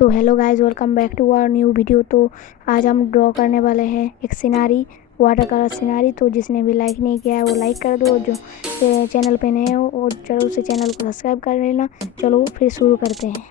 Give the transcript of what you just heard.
तो hello guys, welcome back to our new video. तो आज हम ड्रॉ करने वाले हैं एक सिनारी, वाटर कलर सिनारी। तो जिसने भी लाइक नहीं किया है वो लाइक कर दो, जो चैनल पे नए हो और चलो उसे चैनल को सब्सक्राइब कर लेना। चलो फिर शुरू करते हैं।